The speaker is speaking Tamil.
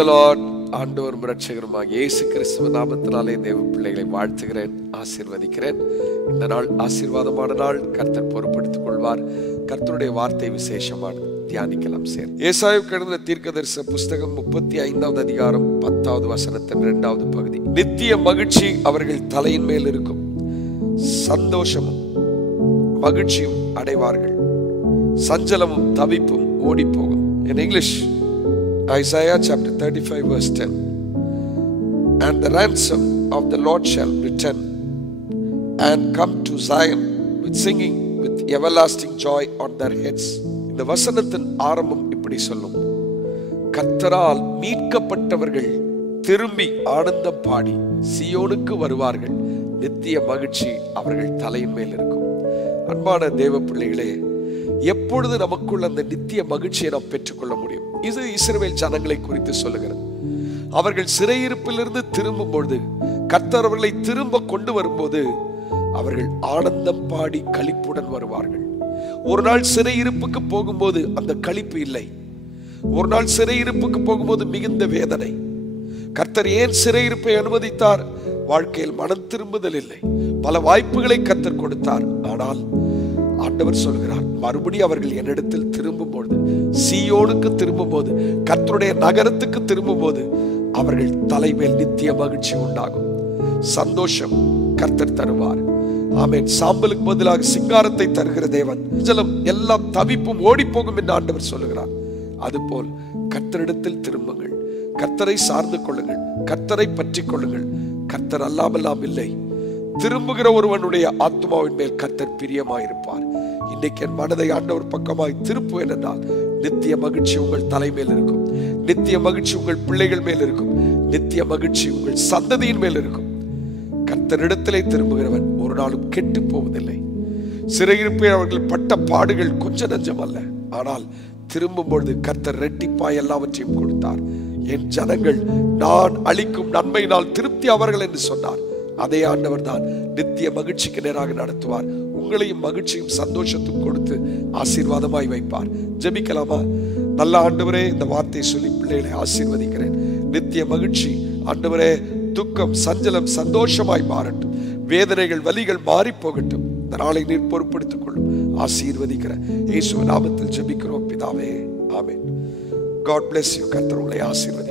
the Lord. ஆண்டவரும் இரட்சகருமாகிய இயேசு கிறிஸ்துவின் நாமத்தினாலே தேவ பிள்ளைகளை வாழ்த்துகிறேன், ஆசீர்வதிக்கிறேன். இந்த நாள் ஆசீர்வாதமான நாள். கர்த்தர் பொறுப்படுத்திக் கொள்வார். கர்த்தருடைய வார்த்தை விசேஷமானது. தியானிக்கலாம். சேர் ஏசாயாவுக்கு எழுதின தீர்க்கதரிசன புஸ்தகம் 35வது அதிகாரம் 10வது வசனத்தின் 2வது பகுதி. நித்திய மகிழ்ச்சி அவர்கள் தலையின் மேல் இருக்கும், சந்தோஷமும் மகிழ்ச்சியும் அடைவார்கள், சஞ்சலமும் தவிப்பும் ஓடி போகும். In English, Isaiah chapter 35 verse 10. And the ransom of the Lord shall return and come to Zion with singing, with everlasting joy on their heads. இந்த வசனத்தின் ஆரம்பம் இப்படி சொல்லும்: கர்த்தரால் மீட்கப்பட்டவர்கள் திரும்பி ஆனந்தம் பாடி சியோனுக்கு வருவார்கள், நித்திய மகிழ்ச்சி அவர்கள் தலையின் மேல் இருக்கும். அன்பான தேவ பிள்ளைகளே, எப்பொழுது நமக்குள்ள அந்த நித்திய மகிழ்ச்சியை நாம் பெற்றுக்கொள்ள முடியும்? இது இஸ்ரவேல் ஜனங்களை குறித்து சொல்லுகிறது. அவர்கள் சிறையிருப்பிலிருந்து திரும்பும் பொழுது, கர்த்தர் அவர்களை திரும்ப கொண்டு வரும்போது அவர்கள் ஆனந்தம் பாடி களிப்புடன் வருவார்கள். ஒரு நாள் சிறையிருப்புக்கு போகும்போது அந்த களிப்பு இல்லை. ஒரு நாள் சிறையிருப்புக்கு போகும்போது மிகுந்த வேதனை. கர்த்தர் ஏன் சிறையிருப்பை அனுமதித்தார்? வாழ்க்கையில் மனம் திரும்புதல் இல்லை. பல வாய்ப்புகளை கர்த்தர் கொடுத்தார். ஆனால் ஆண்டவர் சொல்கிறார், மறுபடியும் அவர்கள் என்னிடத்தில் திரும்பும் பொழுது, சீயோனுக்கு திரும்பும் போது, கர்த்தருடைய நகரத்துக்கு திரும்பும் போது அவர்கள் தலைமேல் நித்திய மகிழ்ச்சி உண்டாகும், சந்தோஷம் கர்த்தர் தருவார். ஆமென். சாம்பலுக்கு பதிலாக சிங்காரத்தை தருகிற தேவன். ஜலம் எல்லாம் தவிப்பும் ஓடி போகும் என்று ஆண்டவர் சொல்லுகிறார். அதுபோல் கர்த்தரிடத்தில் திரும்புங்கள், கர்த்தரை சார்ந்து கொள்ளுங்கள், கர்த்தரை பற்றி கொள்ளுங்கள். கர்த்தர் அல்லாமல் இல்லை. திரும்புகிற ஒருவனுடைய ஆத்மாவின் மேல் கர்த்தர் பிரியமாயிருப்பார். இன்னைக்கு என் மனதை ஆண்டவர் பக்கமாய் திருப்புவேன் என்றால் நித்திய மகிழ்ச்சி உங்கள் தலைமையில் இருக்கும், நித்திய மகிழ்ச்சி உங்கள் பிள்ளைகள் மேல் இருக்கும், நித்திய மகிழ்ச்சி உங்கள் சந்ததியின் மேல் இருக்கும். கர்த்தரிடத்திலே திரும்புகிறவன் ஒரு நாளும் கெட்டு போவதில்லை. சிறையிருப்பில் அவர்கள் பட்ட பாடுகள் கொஞ்ச நஞ்சம் அல்ல. ஆனால் திரும்பும் பொழுது கர்த்தர் ரெட்டிப்பாய் எல்லாவற்றையும் கொடுத்தார். என் ஜனங்கள் நான் அளிக்கும் நன்மையினால் திருப்தி அவர்கள் என்று சொன்னார். அதே ஆண்டவர் தான் நித்திய மகிழ்ச்சிக்கு நேராக நடத்துவார். உங்களையும் மகிழ்ச்சியும் சந்தோஷத்தும் கொடுத்து ஆசீர்வாதமாய் வைப்பார். ஜெபிக்கலாமா? நல்ல ஆண்டவரே, இந்த வார்த்தையை சொல்லி பிள்ளைகளை ஆசீர்வதிக்கிறேன். நித்திய மகிழ்ச்சி ஆண்டவரே, துக்கம் சஞ்சலம் சந்தோஷமாய் மாறட்டும், வேதனைகள் வலிகள் மாறி போகட்டும். இந்த நாளை நீர் பொறுப்படுத்திக் கொள்ளும். ஆசீர்வதிக்கிற இயேசுவின் நாமத்தில் ஜெபிக்கிறோம் பிதாவே, ஆமென். God bless you. கர்த்தர் உங்களை ஆசீர்வதி.